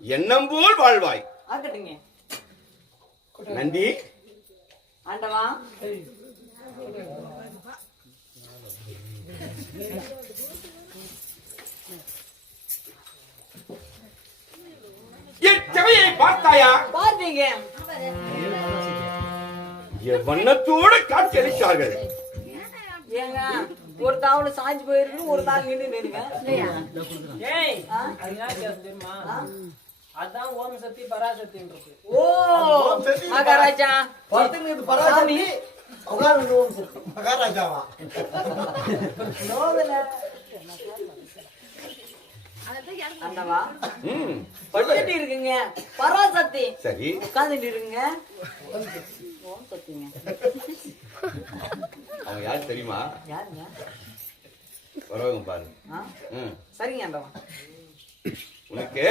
எண்ணம் போல் வாழ்வாய். ஆக்கட்டுங்க. நந்தி ஆண்டவா, என் செவையை பார்த்தாயா? பார்த்தீங்க. என் வண்ணத்தோடு காட்சி அளித்தார்கள். ஏங்க, ஒரு தாவல சாஞ்சு போயிருக்கு, ஒரு தாள் நின்று நிறுங்க. ஏய், தெரியுமா? அதான் ஓம் சக்தி பராசக்தின்றது. ஓ மகாராஜா, பராசக்தி மகாராஜாவா? ஆண்டவா, படுத்துட்டு இருக்குங்க. பராசக்தி சரி, உட்கார்ந்துட்டு இருக்குங்க. ஓம் சக்திங்க. அவன் யார் தெரியுமா? யாருங்க? வரவங்க பாரு. சரிங்க ஆண்டவா. உனக்கு